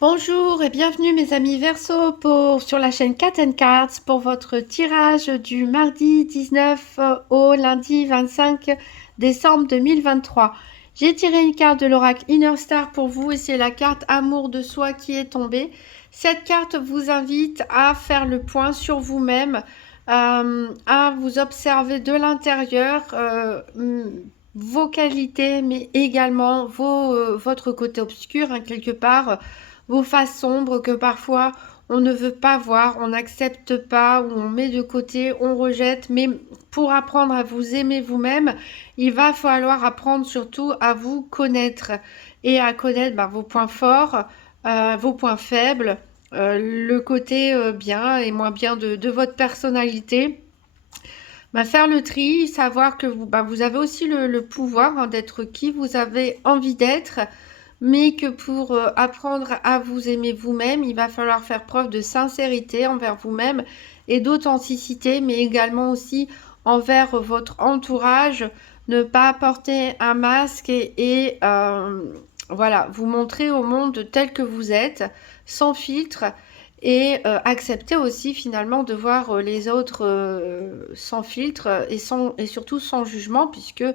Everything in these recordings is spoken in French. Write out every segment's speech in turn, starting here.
Bonjour et bienvenue mes amis Verseau sur la chaîne Cat Cards pour votre tirage du mardi 19 au lundi 25 décembre 2023. J'ai tiré une carte de l'oracle Inner Star pour vous et c'est la carte Amour de soi qui est tombée. Cette carte vous invite à faire le point sur vous-même, à vous observer de l'intérieur, vos qualités mais également votre côté obscur, hein, quelque part vos faces sombres que parfois on ne veut pas voir, on n'accepte pas, ou on met de côté, on rejette. Mais pour apprendre à vous aimer vous-même, il va falloir apprendre surtout à vous connaître et à connaître vos points forts, vos points faibles, le côté bien et moins bien de votre personnalité. Faire le tri, savoir que vous avez aussi le pouvoir, hein, d'être qui vous avez envie d'être, mais que pour apprendre à vous aimer vous-même, il va falloir faire preuve de sincérité envers vous-même et d'authenticité, mais également aussi envers votre entourage. Ne pas porter un masque voilà, vous montrer au monde tel que vous êtes, sans filtre, et accepter aussi finalement de voir les autres sans filtre et surtout sans jugement, puisque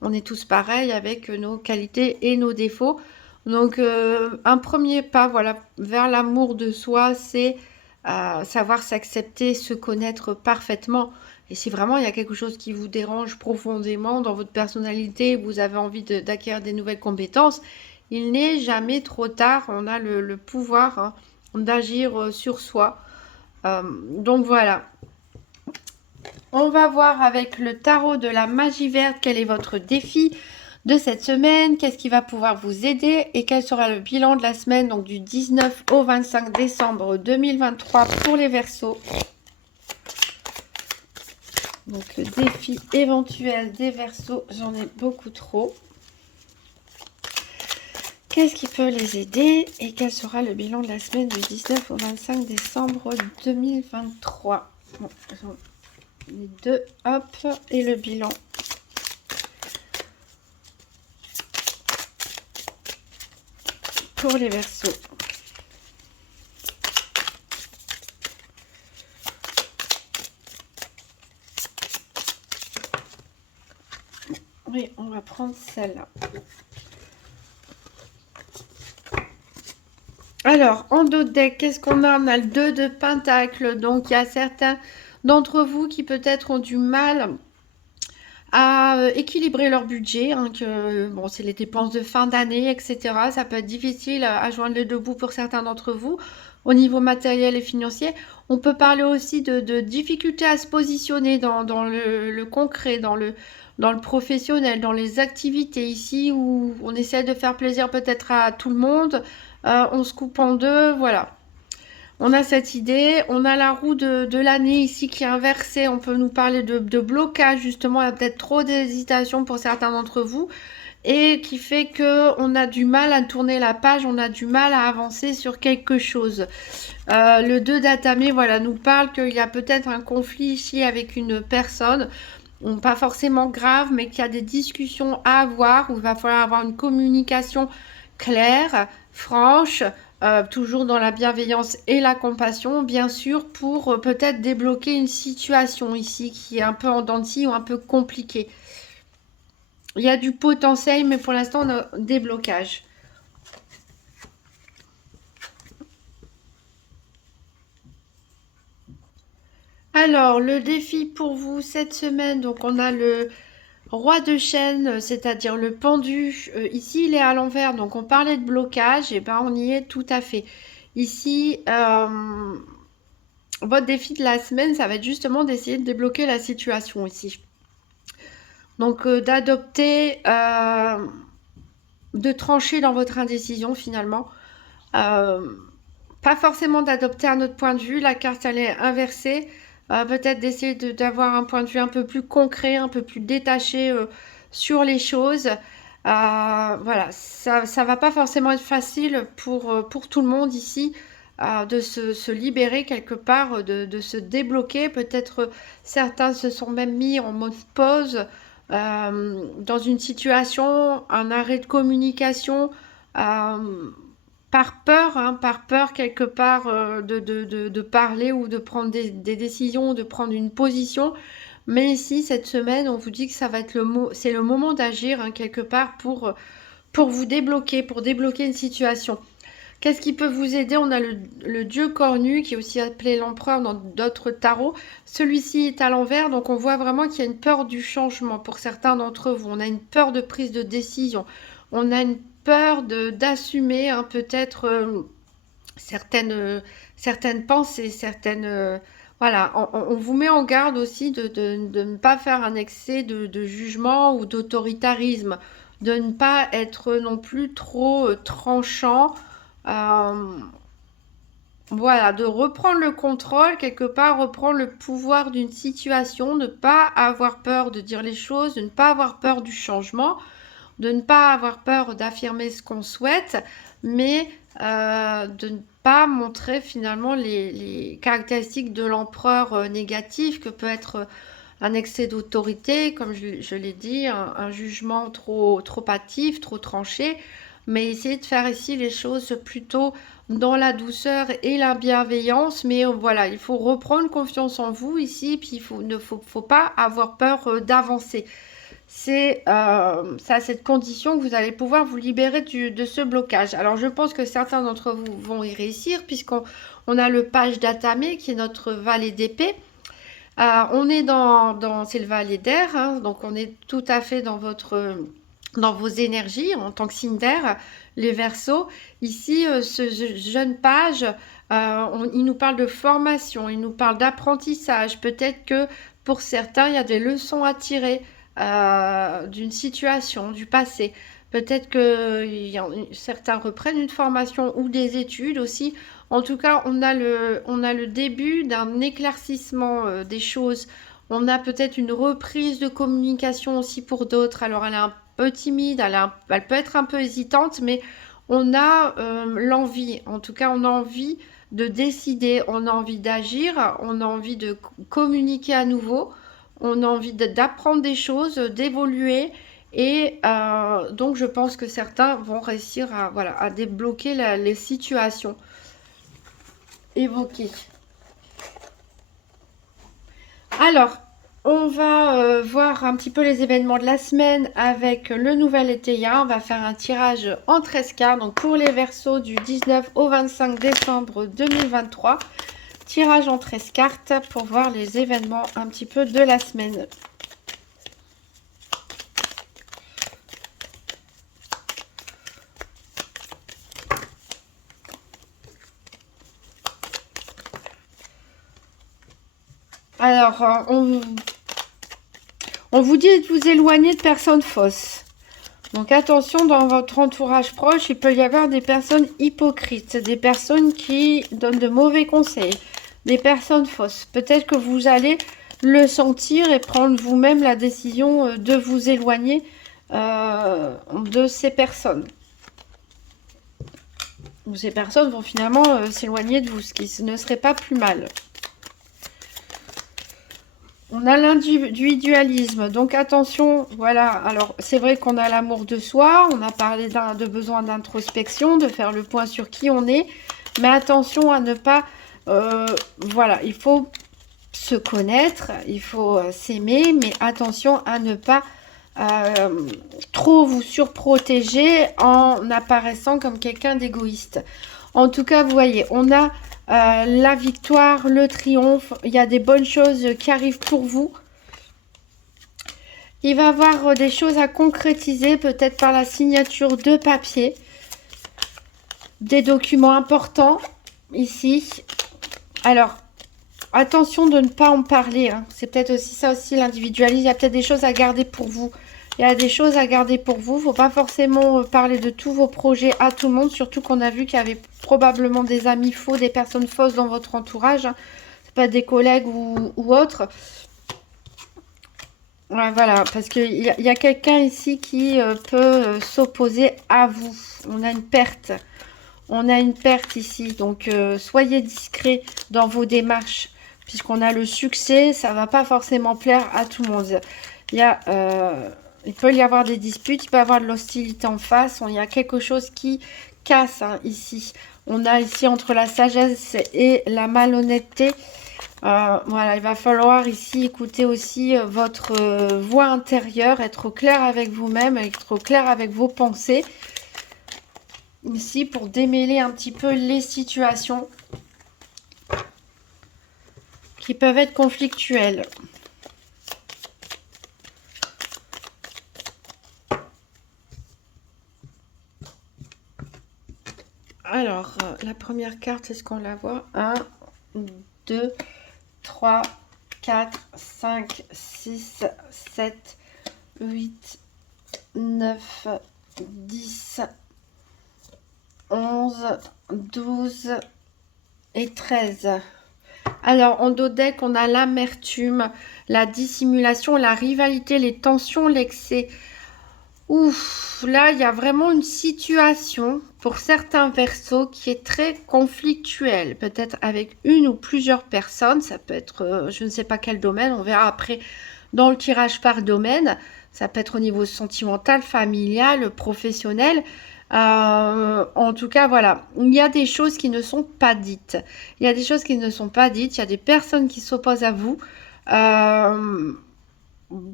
on est tous pareils avec nos qualités et nos défauts. Donc un premier pas, voilà, vers l'amour de soi, c'est savoir s'accepter, se connaître parfaitement. Et si vraiment il y a quelque chose qui vous dérange profondément dans votre personnalité, vous avez envie d'acquérir des nouvelles compétences, il n'est jamais trop tard. On a le pouvoir, hein, d'agir sur soi. Donc voilà. On va voir avec le tarot de la magie verte quel est votre défi de cette semaine, qu'est-ce qui va pouvoir vous aider et quel sera le bilan de la semaine, donc du 19 au 25 décembre 2023 pour les Verseaux. Donc le défi éventuel des Verseaux, j'en ai beaucoup trop. Qu'est-ce qui peut les aider et quel sera le bilan de la semaine du 19 au 25 décembre 2023. Bon, les deux, hop, et le bilan. Pour les Verseaux. Oui, on va prendre celle-là. Alors, en dos de deck, qu'est-ce qu'on a? On a le 2 de Pentacle. Donc, il y a certains d'entre vous qui peut-être ont du mal à équilibrer leur budget, hein, que bon, c'est les dépenses de fin d'année, etc. Ça peut être difficile à joindre les deux bouts pour certains d'entre vous au niveau matériel et financier. On peut parler aussi de difficultés à se positionner dans le concret, dans le professionnel, dans les activités ici où on essaie de faire plaisir peut-être à tout le monde, on se coupe en deux, voilà. On a cette idée, on a la roue de l'année ici qui est inversée, on peut nous parler de blocage justement, il y a peut-être trop d'hésitation pour certains d'entre vous et qui fait que on a du mal à tourner la page, on a du mal à avancer sur quelque chose. Le 2 d'Atamé, voilà, nous parle qu'il y a peut-être un conflit ici avec une personne, pas forcément grave, mais qu'il y a des discussions à avoir, où il va falloir avoir une communication claire, franche, toujours dans la bienveillance et la compassion, bien sûr, pour peut-être débloquer une situation ici qui est un peu en dents de scie ou un peu compliquée. Il y a du potentiel, mais pour l'instant, on a des blocages. Alors, le défi pour vous cette semaine, donc on a le roi de chaîne, c'est-à-dire le pendu. Ici, il est à l'envers, donc on parlait de blocage, et ben on y est tout à fait. Ici, votre défi de la semaine, ça va être justement d'essayer de débloquer la situation ici. Donc, d'adopter, de trancher dans votre indécision finalement. Pas forcément d'adopter un autre point de vue, la carte elle est inversée. Peut-être d'essayer d'avoir un point de vue un peu plus concret, un peu plus détaché sur les choses. Voilà, ça va pas forcément être facile pour tout le monde ici de se libérer quelque part, de se débloquer. Peut-être certains se sont même mis en mode pause dans une situation, un arrêt de communication. par peur, hein, par peur quelque part de parler ou de prendre des décisions, de prendre une position. Mais ici, cette semaine, on vous dit que ça va être c'est le moment d'agir, hein, quelque part pour vous débloquer, pour débloquer une situation. Qu'est-ce qui peut vous aider? On a le dieu cornu qui est aussi appelé l'empereur dans d'autres tarots. Celui-ci est à l'envers, donc on voit vraiment qu'il y a une peur du changement pour certains d'entre vous. On a une peur de prise de décision. On a une peur d'assumer, hein, peut-être certaines pensées, voilà, on vous met en garde aussi de ne pas faire un excès de jugement ou d'autoritarisme, de ne pas être non plus trop tranchant. euh, voilà, de reprendre le contrôle, quelque part, reprendre le pouvoir d'une situation, ne pas avoir peur de dire les choses, de ne pas avoir peur du changement, de ne pas avoir peur d'affirmer ce qu'on souhaite, mais de ne pas montrer finalement les caractéristiques de l'empereur négatif, que peut être un excès d'autorité, comme je l'ai dit, un jugement trop hâtif, trop tranché, mais essayer de faire ici les choses plutôt dans la douceur et la bienveillance. Mais voilà, il faut reprendre confiance en vous ici, puis ne faut pas avoir peur d'avancer. C'est à cette condition que vous allez pouvoir vous libérer de ce blocage. Alors je pense que certains d'entre vous vont y réussir, puisqu'on a le page d'Atame qui est notre valet d'épée. On est c'est le valet d'air, hein, donc on est tout à fait dans vos énergies en tant que signe d'air, les Verseaux. Ici, ce jeune page, il nous parle de formation, il nous parle d'apprentissage. Peut-être que pour certains, il y a des leçons à tirer d'une situation, du passé. Peut-être que certains reprennent une formation ou des études aussi. En tout cas, on a le début d'un éclaircissement des choses. On a peut-être une reprise de communication aussi pour d'autres. Alors, elle est un peu timide, elle peut être un peu hésitante, mais on a l'envie. En tout cas, on a envie de décider, on a envie d'agir, on a envie de communiquer à nouveau, on a envie d'apprendre des choses, d'évoluer. Et donc, je pense que certains vont réussir à débloquer les situations évoquées. Alors, on va voir un petit peu les événements de la semaine avec le nouvel étéia. On va faire un tirage en 13 cartes. Donc, pour les Verseaux du 19 au 25 décembre 2023. Tirage en 13 cartes pour voir les événements un petit peu de la semaine. Alors, on vous dit de vous éloigner de personnes fausses. Donc attention, dans votre entourage proche, il peut y avoir des personnes hypocrites, des personnes qui donnent de mauvais conseils, des personnes fausses. Peut-être que vous allez le sentir et prendre vous-même la décision de vous éloigner de ces personnes. Ces personnes vont finalement s'éloigner de vous, ce qui ne serait pas plus mal. On a l'individualisme, donc attention, voilà, alors c'est vrai qu'on a l'amour de soi, on a parlé de besoin d'introspection, de faire le point sur qui on est, mais attention à ne pas, voilà, il faut se connaître, il faut s'aimer, mais attention à ne pas trop vous surprotéger en apparaissant comme quelqu'un d'égoïste. En tout cas, vous voyez, on a la victoire, le triomphe. Il y a des bonnes choses qui arrivent pour vous. Il va y avoir des choses à concrétiser, peut-être par la signature de papier. Des documents importants ici. Alors, attention de ne pas en parler. Hein. C'est peut-être aussi ça aussi l'individualisme. Il y a peut-être des choses à garder pour vous. Il y a des choses à garder pour vous. Il ne faut pas forcément parler de tous vos projets à tout le monde. Surtout qu'on a vu qu'il y avait probablement des amis faux, des personnes fausses dans votre entourage. Hein. C'est pas des collègues ou autres. Ouais, voilà, parce qu'il y a quelqu'un ici qui peut s'opposer à vous. On a une perte. On a une perte ici. Donc, soyez discret dans vos démarches. Puisqu'on a le succès, ça ne va pas forcément plaire à tout le monde. Il peut y avoir des disputes, il peut y avoir de l'hostilité en face. Il y a quelque chose qui casse hein, ici. On a ici entre la sagesse et la malhonnêteté. Voilà, il va falloir ici écouter aussi votre voix intérieure, être au clair avec vous-même, être au clair avec vos pensées. Ici, pour démêler un petit peu les situations qui peuvent être conflictuelles. Alors, la première carte, est-ce qu'on la voit? 1, 2, 3, 4, 5, 6, 7, 8, 9, 10, 11, 12 et 13. Alors, en dos deck, on a l'amertume, la dissimulation, la rivalité, les tensions, l'excès. Ouf, là, il y a vraiment une situation pour certains Verseaux qui est très conflictuelle, peut-être avec une ou plusieurs personnes. Ça peut être, je ne sais pas quel domaine, on verra après dans le tirage par domaine. Ça peut être au niveau sentimental, familial, professionnel. En tout cas, voilà, il y a des choses qui ne sont pas dites. Il y a des choses qui ne sont pas dites. Il y a des personnes qui s'opposent à vous.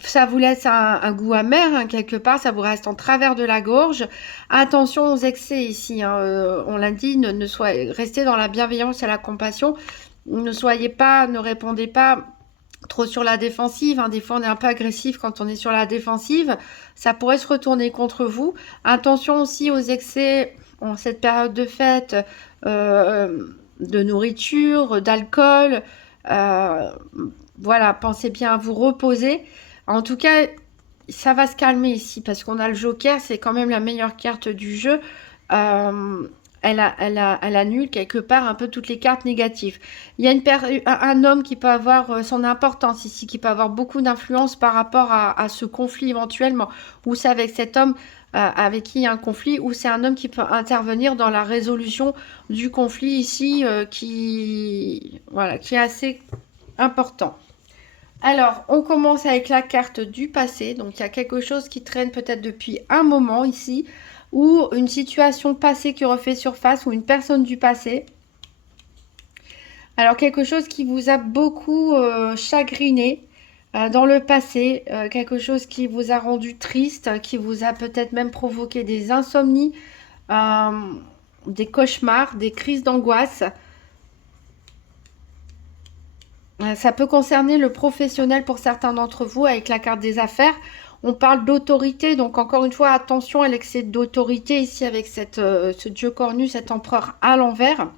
Ça vous laisse un goût amer, hein, quelque part, ça vous reste en travers de la gorge. Attention aux excès ici, hein, on l'a dit, ne soyez, restez dans la bienveillance et la compassion. Ne soyez pas, ne répondez pas trop sur la défensive. Hein. Des fois, on est un peu agressif quand on est sur la défensive. Ça pourrait se retourner contre vous. Attention aussi aux excès en cette période de fête, de nourriture, d'alcool. Voilà, pensez bien à vous reposer. En tout cas, ça va se calmer ici parce qu'on a le Joker, c'est quand même la meilleure carte du jeu. Elle annule quelque part un peu toutes les cartes négatives. Il y a un homme qui peut avoir son importance ici, qui peut avoir beaucoup d'influence par rapport à ce conflit éventuellement. Ou c'est avec cet homme avec qui il y a un conflit, ou c'est un homme qui peut intervenir dans la résolution du conflit ici, voilà, qui est assez important. Alors, on commence avec la carte du passé. Donc, il y a quelque chose qui traîne peut-être depuis un moment ici, ou une situation passée qui refait surface, ou une personne du passé. Alors, quelque chose qui vous a beaucoup chagriné dans le passé, quelque chose qui vous a rendu triste, qui vous a peut-être même provoqué des insomnies, des cauchemars, des crises d'angoisse. Ça peut concerner le professionnel pour certains d'entre vous avec la carte des affaires. On parle d'autorité, donc encore une fois, attention à l'excès d'autorité ici avec ce dieu cornu, cet empereur à l'envers.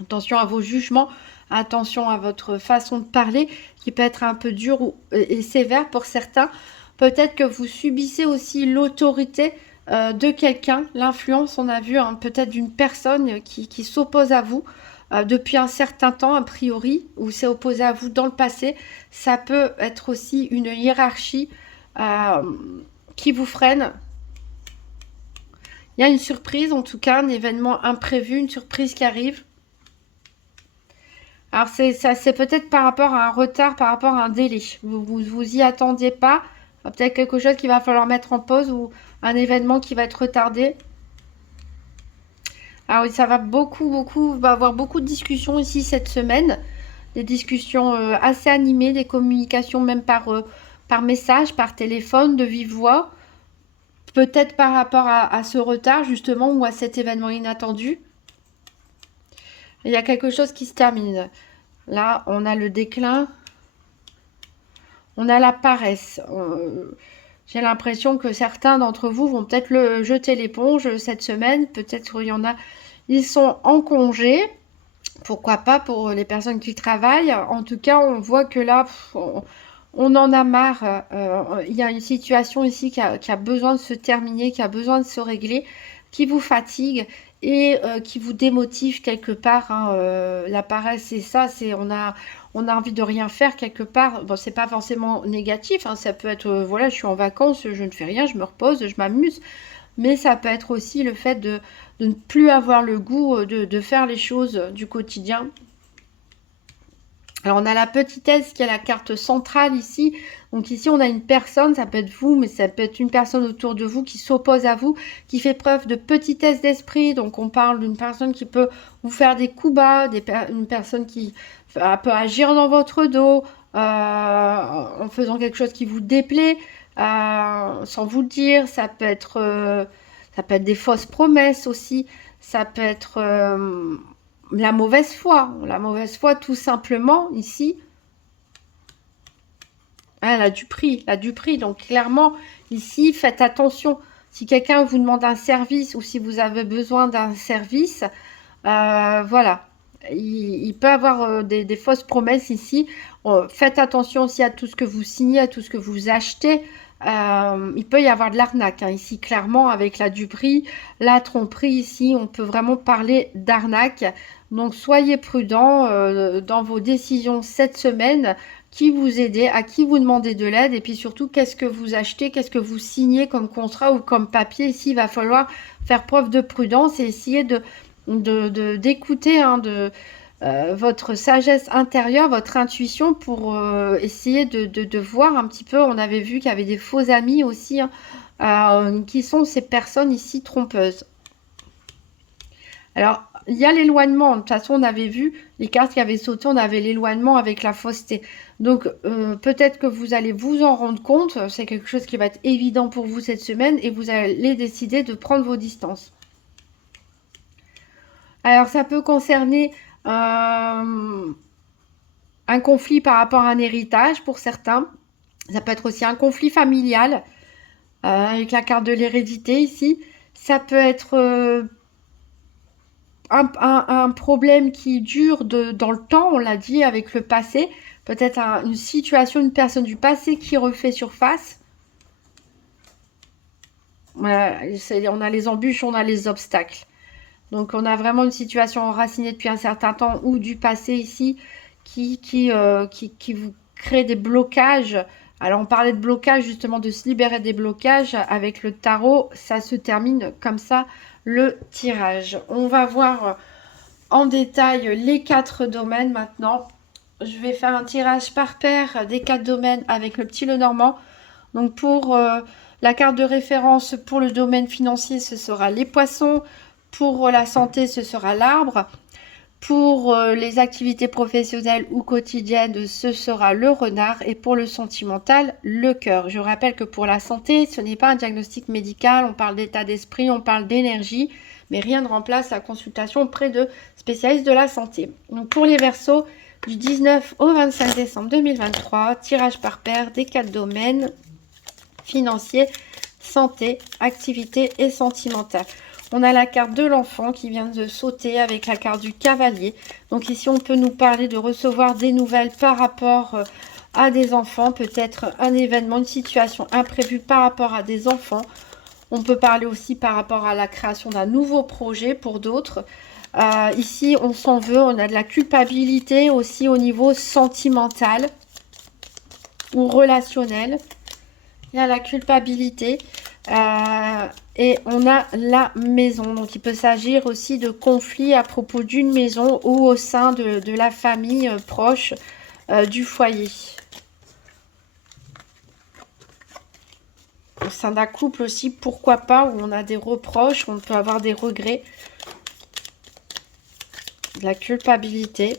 Attention à vos jugements, attention à votre façon de parler qui peut être un peu dure et sévère pour certains. Peut-être que vous subissez aussi l'autorité de quelqu'un, l'influence, on a vu, hein, peut-être d'une personne qui s'oppose à vous. Depuis un certain temps, a priori, ou s'est opposé à vous dans le passé. Ça peut être aussi une hiérarchie qui vous freine. Il y a une surprise, en tout cas, un événement imprévu, une surprise qui arrive. Alors, c'est peut-être par rapport à un retard, par rapport à un délai. Vous y attendiez pas. Peut-être quelque chose qu'il va falloir mettre en pause ou un événement qui va être retardé. Ah oui, ça va va avoir beaucoup de discussions ici cette semaine. Des discussions assez animées, des communications même par message, par téléphone, de vive voix. Peut-être par rapport à ce retard justement ou à cet événement inattendu. Il y a quelque chose qui se termine. Là, on a le déclin. On a la paresse. J'ai l'impression que certains d'entre vous vont peut-être jeter l'éponge cette semaine. Peut-être il y en a... Ils sont en congé, pourquoi pas pour les personnes qui travaillent. En tout cas, on voit que là, on en a marre. Il y a une situation ici qui a besoin de se terminer, qui a besoin de se régler, qui vous fatigue et qui vous démotive quelque part. Hein. La paresse, c'est ça, on a envie de rien faire quelque part. Bon, c'est pas forcément négatif, hein. Ça peut être, voilà, je suis en vacances, je ne fais rien, je me repose, je m'amuse. Mais ça peut être aussi le fait de ne plus avoir le goût de faire les choses du quotidien. Alors, on a la petitesse qui est la carte centrale ici. Donc ici, on a une personne, ça peut être vous, mais ça peut être une personne autour de vous qui s'oppose à vous, qui fait preuve de petitesse d'esprit. Donc, on parle d'une personne qui peut vous faire des coups bas, une personne qui peut agir dans votre dos, en faisant quelque chose qui vous déplaît, sans vous le dire. Ça peut être des fausses promesses aussi. Ça peut être la mauvaise foi tout simplement ici. Ah, elle a du prix. Donc clairement ici, faites attention. Si quelqu'un vous demande un service ou si vous avez besoin d'un service, voilà. Il peut avoir des fausses promesses ici. Faites attention aussi à tout ce que vous signez, à tout ce que vous achetez. Il peut y avoir de l'arnaque hein, ici, clairement, avec la duperie, la tromperie ici. On peut vraiment parler d'arnaque. Donc, soyez prudents dans vos décisions cette semaine. Qui vous aidez, à qui vous demandez de l'aide, et puis surtout, qu'est-ce que vous achetez, qu'est-ce que vous signez comme contrat ou comme papier. Ici, il va falloir faire preuve de prudence et essayer d'écouter hein, votre sagesse intérieure, votre intuition pour essayer de voir un petit peu. On avait vu qu'il y avait des faux amis aussi, hein, qui sont ces personnes ici trompeuses. Alors, il y a l'éloignement. De toute façon, on avait vu les cartes qui avaient sauté, on avait l'éloignement avec la fausseté. Donc, peut-être que vous allez vous en rendre compte. C'est quelque chose qui va être évident pour vous cette semaine et vous allez décider de prendre vos distances. Alors, ça peut concerner un conflit par rapport à un héritage pour certains. Ça peut être aussi un conflit familial avec la carte de l'hérédité ici. Ça peut être un problème qui dure dans le temps, on l'a dit, avec le passé. Peut-être une situation, une personne du passé qui refait surface. Voilà, on a les embûches, on a les obstacles. Donc on a vraiment une situation enracinée depuis un certain temps ou du passé ici qui vous crée des blocages. Alors on parlait de blocage justement, de se libérer des blocages avec le tarot. Ça se termine comme ça le tirage. On va voir en détail les 4 domaines maintenant. Je vais faire un tirage par paire des 4 domaines avec le petit Lenormand. Donc pour la carte de référence pour le domaine financier, ce sera les poissons. Pour la santé, ce sera l'arbre. Pour les activités professionnelles ou quotidiennes, ce sera le renard. Et pour le sentimental, le cœur. Je rappelle que pour la santé, ce n'est pas un diagnostic médical. On parle d'état d'esprit, on parle d'énergie. Mais rien ne remplace la consultation auprès de spécialistes de la santé. Donc pour les Verseaux, du 19 au 25 décembre 2023, tirage par paire des 4 domaines financiers, santé, activité et sentimentale. On a la carte de l'enfant qui vient de sauter avec la carte du cavalier. Donc ici, on peut nous parler de recevoir des nouvelles par rapport à des enfants. Peut-être un événement, une situation imprévue par rapport à des enfants. On peut parler aussi par rapport à la création d'un nouveau projet pour d'autres. Ici, on s'en veut. On a de la culpabilité aussi au niveau sentimental ou relationnel. Il y a la culpabilité. Et on a la maison. Donc, il peut s'agir aussi de conflits à propos d'une maison ou au sein de la famille proche du foyer. Au sein d'un couple aussi, pourquoi pas, où on a des reproches, où on peut avoir des regrets. De la culpabilité,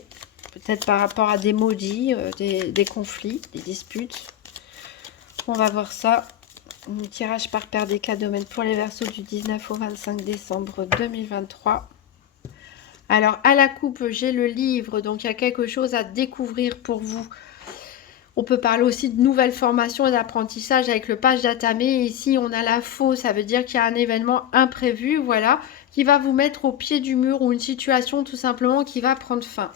peut-être par rapport à des maudits, des conflits, des disputes. On va voir ça. Un tirage par paire des 4 domaines pour les Verseaux du 19 au 25 décembre 2023. Alors, à la coupe, j'ai le livre, donc il y a quelque chose à découvrir pour vous. On peut parler aussi de nouvelles formations et d'apprentissage avec le page d'Atamé. Ici, on a la faux, ça veut dire qu'il y a un événement imprévu, voilà, qui va vous mettre au pied du mur ou une situation tout simplement qui va prendre fin.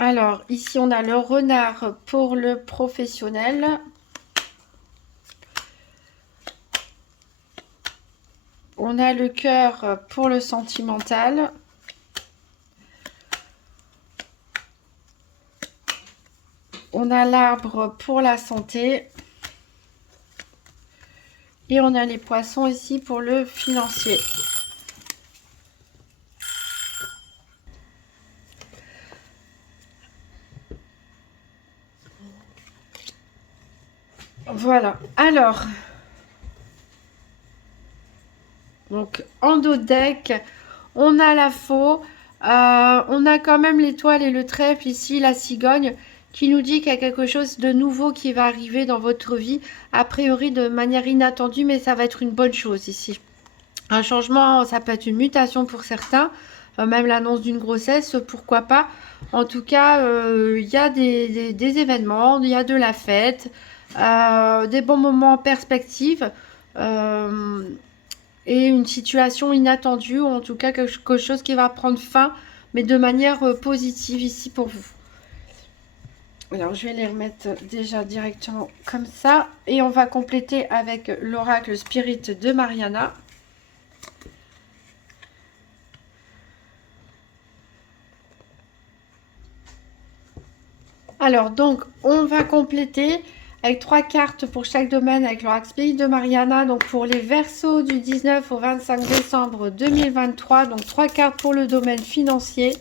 Alors, ici, on a le renard pour le professionnel. On a le cœur pour le sentimental. On a l'arbre pour la santé. Et on a les poissons ici pour le financier. Voilà. Alors, donc en dos de deck, on a la faux. On a quand même l'étoile et le trèfle ici, la cigogne, qui nous dit qu'il y a quelque chose de nouveau qui va arriver dans votre vie, a priori de manière inattendue, mais ça va être une bonne chose ici. Un changement, ça peut être une mutation pour certains, même l'annonce d'une grossesse, pourquoi pas. En tout cas, il y a des événements, il y a de la fête, des bons moments en perspective. euh, et une situation inattendue, ou en tout cas quelque chose qui va prendre fin, mais de manière positive ici pour vous. Alors je vais les remettre déjà directement comme ça, et on va compléter avec l'oracle Spirit de Mariana. Alors donc on va compléter avec 3 cartes pour chaque domaine avec l'oracle Spirit de Mariana. Donc pour les Verseaux du 19 au 25 décembre 2023, donc 3 cartes pour le domaine financier.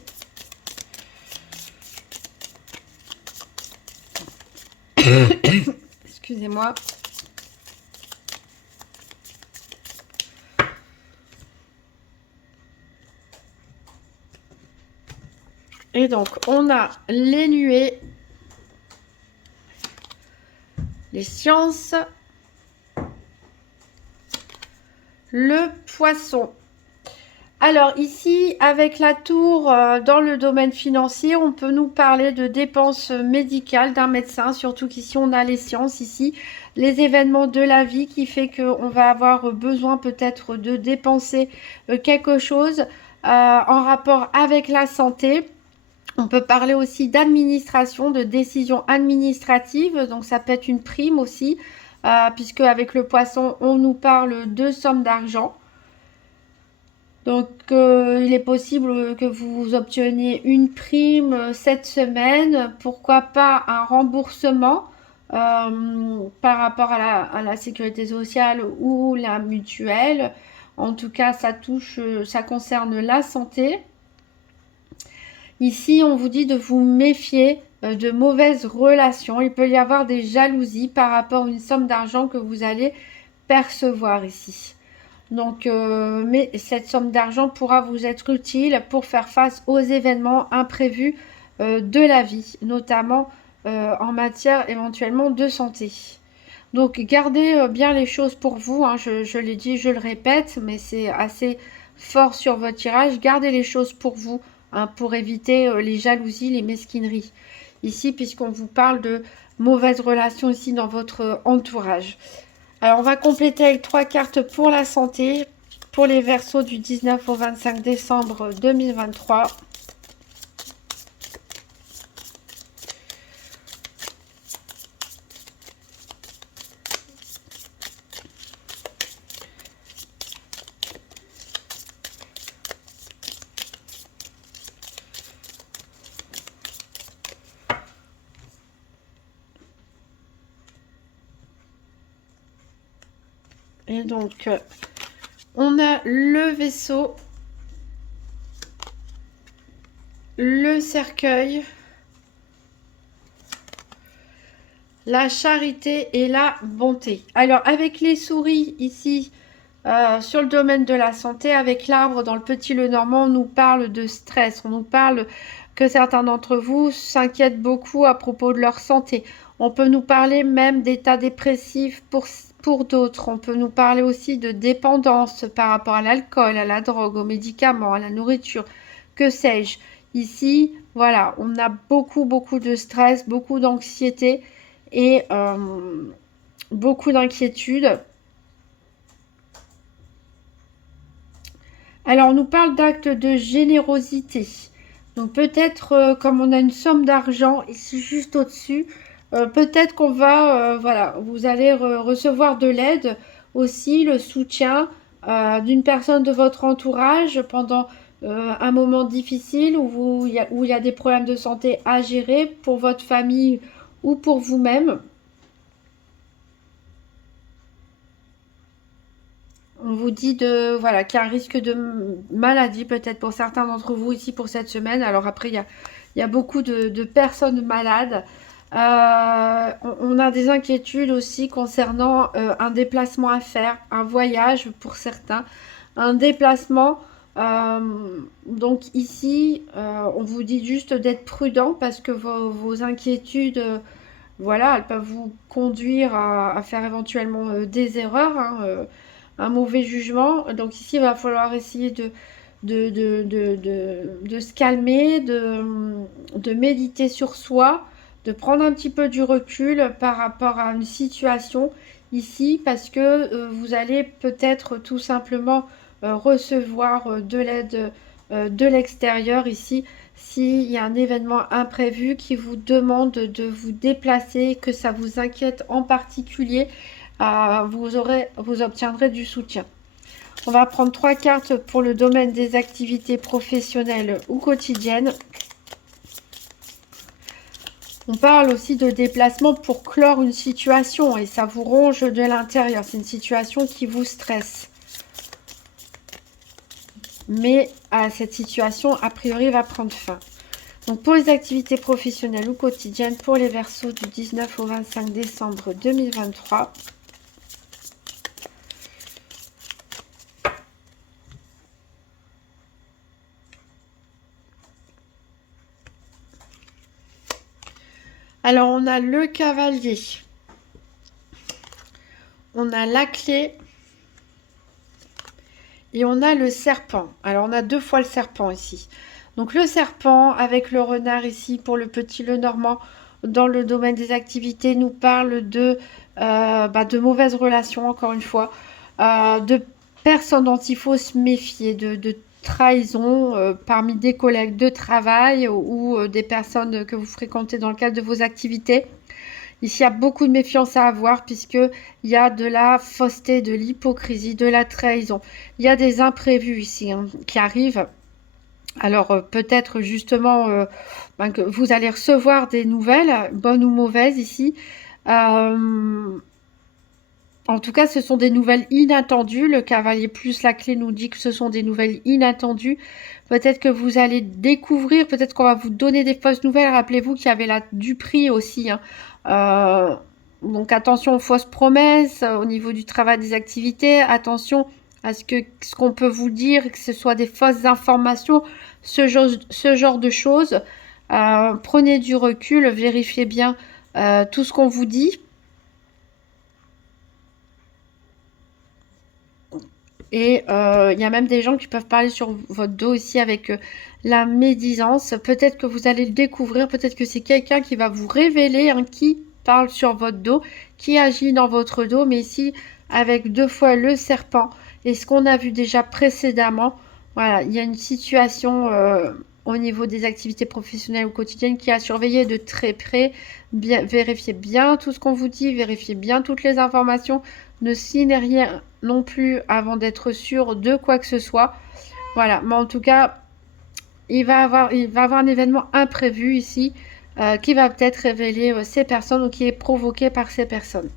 Excusez-moi. Et donc, on a les nuées, les sciences, le poisson. Alors ici, avec la tour dans le domaine financier, on peut nous parler de dépenses médicales d'un médecin, surtout qu'ici on a les sciences, ici, les événements de la vie qui fait qu'on va avoir besoin peut-être de dépenser quelque chose en rapport avec la santé. On peut parler aussi d'administration, de décision administrative, donc ça peut être une prime aussi, puisque avec le poisson, on nous parle de sommes d'argent. Donc, il est possible que vous obteniez une prime cette semaine, pourquoi pas un remboursement par rapport à la sécurité sociale ou la mutuelle. En tout cas, ça touche, ça concerne la santé. Ici, on vous dit de vous méfier de mauvaises relations. Il peut y avoir des jalousies par rapport à une somme d'argent que vous allez percevoir ici. Donc, mais cette somme d'argent pourra vous être utile pour faire face aux événements imprévus de la vie, notamment en matière éventuellement de santé. Donc, gardez bien les choses pour vous, hein. Je l'ai dit, je le répète, mais c'est assez fort sur votre tirage. Gardez les choses pour vous, hein, pour éviter les jalousies, les mesquineries. Ici, puisqu'on vous parle de mauvaises relations ici dans votre entourage. Alors, on va compléter avec 3 cartes pour la santé, pour les Verseaux du 19 au 25 décembre 2023. Et donc, on a le vaisseau, le cercueil, la charité et la bonté. Alors, avec les souris ici, sur le domaine de la santé, avec l'arbre dans le Petit Lenormand, on nous parle de stress. On nous parle que certains d'entre vous s'inquiètent beaucoup à propos de leur santé. On peut nous parler même d'état dépressif pour d'autres. On peut nous parler aussi de dépendance par rapport à l'alcool, à la drogue, aux médicaments, à la nourriture, que sais-je. Ici, voilà, on a beaucoup de stress, beaucoup d'anxiété et beaucoup d'inquiétude. Alors, on nous parle d'actes de générosité. Donc, peut-être, comme on a une somme d'argent ici juste au-dessus, peut-être qu'on va, voilà, vous allez recevoir de l'aide aussi, le soutien d'une personne de votre entourage pendant un moment difficile où il y a des problèmes de santé à gérer pour votre famille ou pour vous-même. on vous dit de voilà qu'il y a un risque de maladie peut-être pour certains d'entre vous ici pour cette semaine. Alors après, il y a beaucoup de personnes malades. On a des inquiétudes aussi concernant un déplacement à faire, un voyage pour certains, un déplacement. Euh, donc ici, on vous dit juste d'être prudent parce que vos inquiétudes, voilà, elles peuvent vous conduire à faire éventuellement des erreurs, hein, un mauvais jugement. Donc ici, il va falloir essayer de se calmer, de méditer sur soi, de prendre un petit peu du recul par rapport à une situation ici, parce que vous allez peut-être tout simplement recevoir de l'aide de l'extérieur ici, s'il y a un événement imprévu qui vous demande de vous déplacer, que ça vous inquiète en particulier, vous obtiendrez du soutien. On va prendre 3 cartes pour le domaine des activités professionnelles ou quotidiennes. On parle aussi de déplacement pour clore une situation et ça vous ronge de l'intérieur. C'est une situation qui vous stresse. Mais cette situation, a priori, va prendre fin. Donc pour les activités professionnelles ou quotidiennes, pour les Verseaux du 19 au 25 décembre 2023. Alors, on a le cavalier. On a la clé. Et on a le serpent. Alors, on a 2 fois le serpent ici. Donc, le serpent avec le renard ici pour le petit Lenormand dans le domaine des activités nous parle de mauvaises relations, encore une fois. De personnes dont il faut se méfier, de trahison parmi des collègues de travail ou des personnes que vous fréquentez dans le cadre de vos activités. Ici, il y a beaucoup de méfiance à avoir puisqu'il y a de la fausseté, de l'hypocrisie, de la trahison. Il y a des imprévus ici qui arrivent. Alors, peut-être justement que vous allez recevoir des nouvelles, bonnes ou mauvaises ici. En tout cas, ce sont des nouvelles inattendues. Le cavalier plus la clé nous dit que ce sont des nouvelles inattendues. Peut-être que vous allez découvrir, peut-être qu'on va vous donner des fausses nouvelles. Rappelez-vous qu'il y avait du prix aussi. Donc attention aux fausses promesses au niveau du travail, des activités. Attention à ce qu'on peut vous dire, que ce soit des fausses informations, ce genre de choses. Prenez du recul, vérifiez bien tout ce qu'on vous dit. Et il y a même des gens qui peuvent parler sur votre dos ici avec la médisance. Peut-être que vous allez le découvrir, peut-être que c'est quelqu'un qui va vous révéler qui parle sur votre dos, qui agit dans votre dos, mais ici avec 2 fois le serpent. Et ce qu'on a vu déjà précédemment, voilà, il y a une situation au niveau des activités professionnelles ou quotidiennes qui a surveillé de très près. Vérifiez bien tout ce qu'on vous dit, vérifiez bien toutes les informations. Ne signez rien non plus avant d'être sûr de quoi que ce soit. Voilà, mais en tout cas, il va avoir un événement imprévu ici qui va peut-être révéler ces personnes ou qui est provoqué par ces personnes.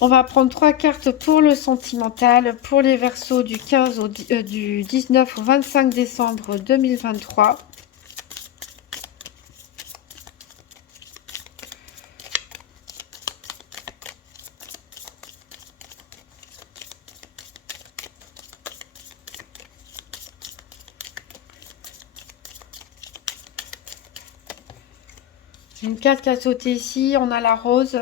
On va prendre 3 cartes pour le sentimental, pour les Verseaux du 15 du 19 au 25 décembre 2023. Une carte qui a sauté ici, on a la rose.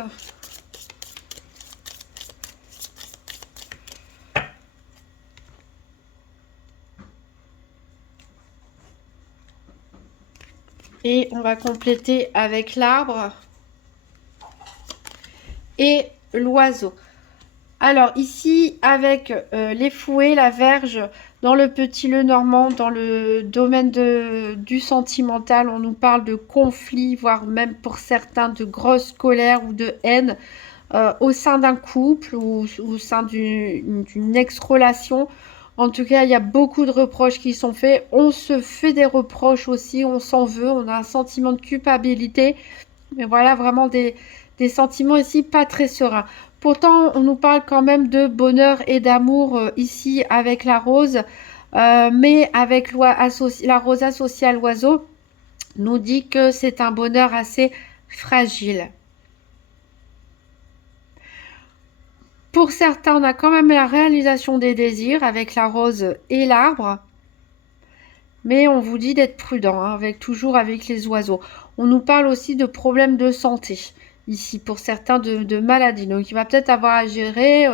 Et on va compléter avec l'arbre et l'oiseau. Alors ici, avec les fouets, la verge, dans le petit Lenormand, dans le domaine du sentimental, on nous parle de conflits, voire même pour certains de grosses colères ou de haine au sein d'un couple ou au sein d'une ex-relation. En tout cas, il y a beaucoup de reproches qui sont faits. On se fait des reproches aussi, on s'en veut, on a un sentiment de culpabilité. Mais voilà, vraiment des sentiments ici pas très sereins. Pourtant, on nous parle quand même de bonheur et d'amour ici avec la rose, mais avec la rose associée à l'oiseau, nous dit que c'est un bonheur assez fragile. Pour certains, on a quand même la réalisation des désirs avec la rose et l'arbre, mais on vous dit d'être prudent, hein, toujours avec les oiseaux. On nous parle aussi de problèmes de santé, ici, pour certains de maladies. Donc, il va peut-être avoir à gérer,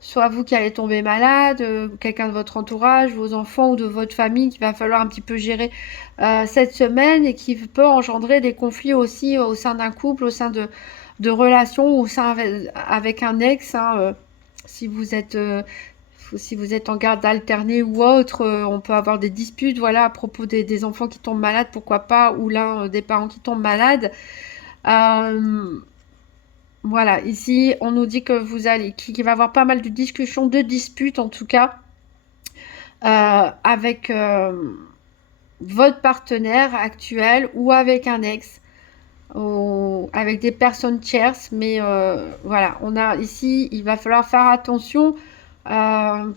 soit vous qui allez tomber malade, quelqu'un de votre entourage, vos enfants ou de votre famille, qu'il va falloir un petit peu gérer cette semaine et qui peut engendrer des conflits aussi au sein d'un couple, au sein de relations, au sein avec un ex, hein, si vous êtes si vous êtes en garde alternée ou autre, on peut avoir des disputes, voilà, à propos des enfants qui tombent malades, pourquoi pas, ou l'un des parents qui tombe malade. Euh, voilà, ici, on nous dit que qu'il va y avoir pas mal de discussions, de disputes en tout cas, avec votre partenaire actuel ou avec un ex, ou avec des personnes tierces. Mais voilà, on a ici, il va falloir faire attention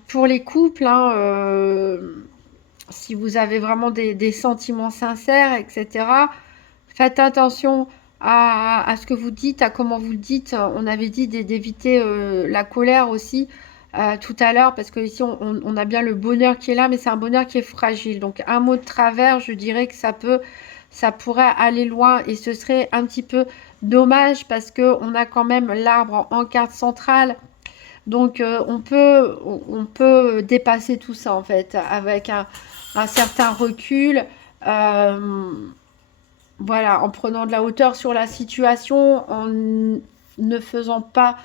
pour les couples, hein, si vous avez vraiment des sentiments sincères, etc. Faites attention à ce que vous dites, à comment vous le dites. On avait dit d'éviter la colère aussi tout à l'heure, parce que ici on a bien le bonheur qui est là, mais c'est un bonheur qui est fragile. Donc un mot de travers, je dirais que ça pourrait aller loin et ce serait un petit peu dommage parce que on a quand même l'arbre en carte centrale. Donc on peut dépasser tout ça en fait avec un certain recul. Euh, voilà, en prenant de la hauteur sur la situation, en ne faisant pas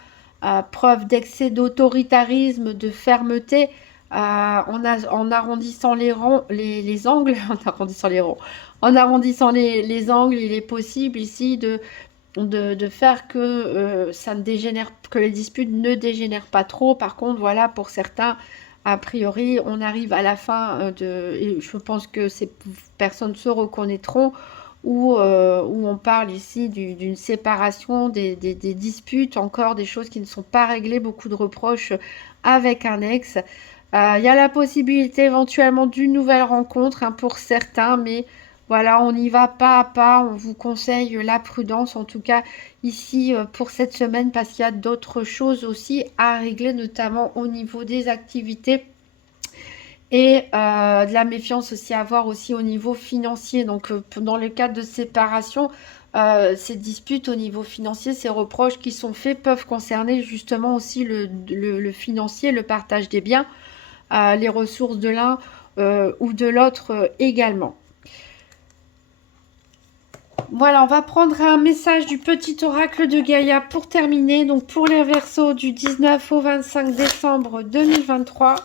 preuve d'excès d'autoritarisme, de fermeté, en arrondissant les angles, en arrondissant les ronds, en arrondissant les angles, il est possible ici de faire que ça ne dégénère, que les disputes ne dégénèrent pas trop. Par contre, voilà, pour certains, a priori, on arrive à la fin et je pense que ces personnes se reconnaîtront, où on parle ici d'une séparation, des disputes, encore des choses qui ne sont pas réglées, beaucoup de reproches avec un ex. Il y a la possibilité éventuellement d'une nouvelle rencontre, hein, pour certains, mais voilà, on y va pas à pas. On vous conseille la prudence, en tout cas ici pour cette semaine, parce qu'il y a d'autres choses aussi à régler, notamment au niveau des activités et de la méfiance aussi à avoir aussi au niveau financier. Donc dans le cadre de séparation, ces disputes au niveau financier, ces reproches qui sont faits peuvent concerner justement aussi le financier, le partage des biens, les ressources de l'un ou de l'autre également. Voilà, on va prendre un message du petit oracle de Gaïa pour terminer. Donc pour les Verseaux du 19 au 25 décembre 2023.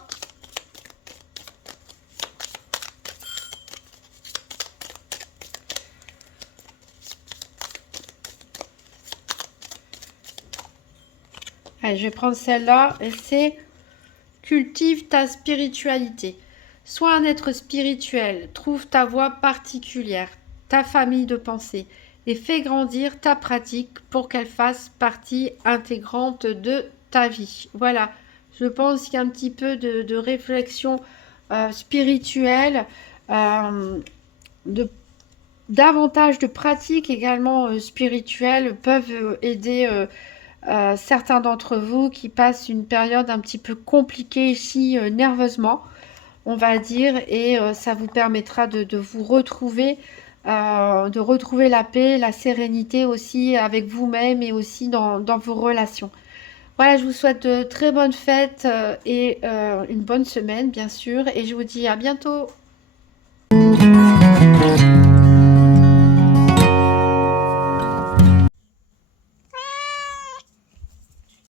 Allez, je vais prendre celle-là et c'est cultive ta spiritualité. Sois un être spirituel, trouve ta voie particulière, ta famille de pensée et fais grandir ta pratique pour qu'elle fasse partie intégrante de ta vie. Voilà, je pense qu'il y a un petit peu de réflexion spirituelle, de davantage de pratiques également spirituelles peuvent aider certains d'entre vous qui passent une période un petit peu compliquée ici nerveusement, on va dire, et ça vous permettra de vous retrouver, de retrouver la paix, la sérénité aussi avec vous-même et aussi dans vos relations. Voilà, je vous souhaite de très bonnes fêtes et une bonne semaine, bien sûr, et je vous dis à bientôt.